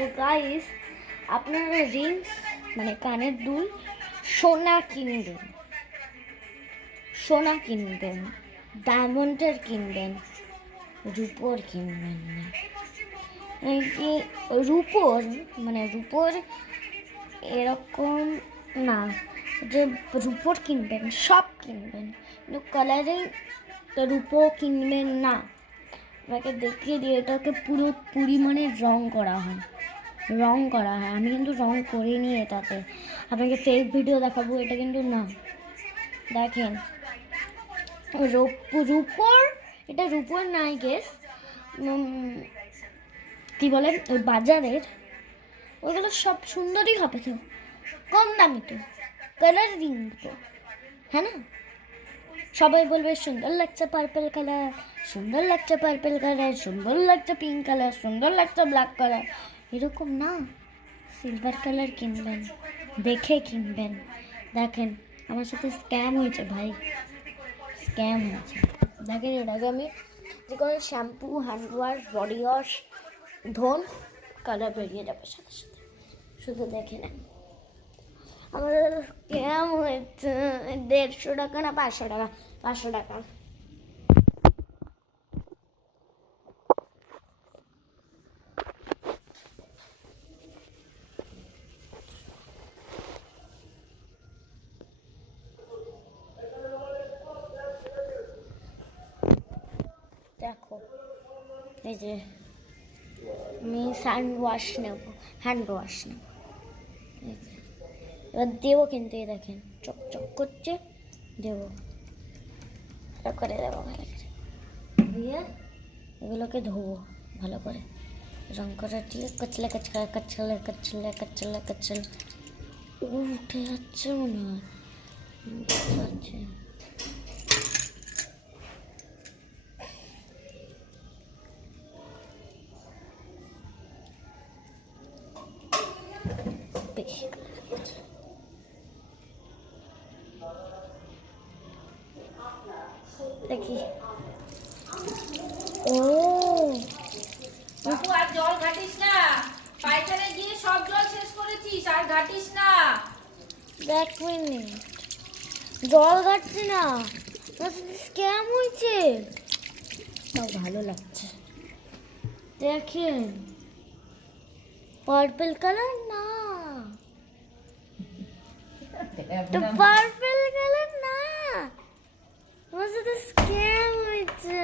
তো গাইস, আপনারা রিংস মানে কানের দুল সোনা কিনবেন, ডায়মন্ডের কিনবেন, রূপোর কিনবেন না। এই কি রূপোর এরকম না যে রূপোর কিনবেন, সব কিনবেন, কিন্তু কালারিং তো রূপো কিনবেন না। আমাকে দেখিয়ে দিয়ে এটাকে পুরোপুরি মানে রং করা হয়। আমি কিন্তু রং করিনি এটাতে, আপনাকে ফেক ভিডিও দেখাবো, এটা কিন্তু না। দেখেন রূপোর, এটা রূপোর নাই গেস, কি বলে ওই বাজারের ওইগুলো সব সুন্দরই হবে, তো কম দামি, তো কালারিং তো, হ্যাঁ না? সবাই বলবে সুন্দর লাগছে পার্পল কালার, সুন্দর লাগছে পিঙ্ক কালার, সুন্দর লাগছে ব্ল্যাক কালার, এরকম না। সিলভার কালার কিনবেন, দেখে কিনবেন। দেখেন আমার সাথে স্ক্যাম হয়েছে ভাই, দেখেন এর আগে আমি যে কোনো shampoo, hand wash, body wash ধোন, কালার বেরিয়ে যাবে সাথে সাথে, শুধু দেখে নেন। আমার স্ক্যাম হয়েছে 150 টাকা না 500 টাকা, 500 টাকা। দেখো এই যে আমি হ্যান্ড ওয়াশ নেব, এবার দেবো, কিন্তু এই দেখেন চকচক করছে, দেবো করে দেবো ভালো করে দিয়ে, এগুলোকে ধোবো ভালো করে, রং করে দিয়ে কচলে উঠে যাচ্ছে মনে হয়, বেশি দেখি। ও আর জল ঘাটিস না, পায়খানে গিয়ে সব জল শেষ করেছিস, আর ঘাটিস না। দেখ মিনিট, জল ঘাটছি না, স্ক্যাম হয়েছে, তাও ভালো লাগছে। দেখেন পার্পল কালার না, তো পার্পল কালার না, আমার সাথে স্ক্যাম হয়েছে।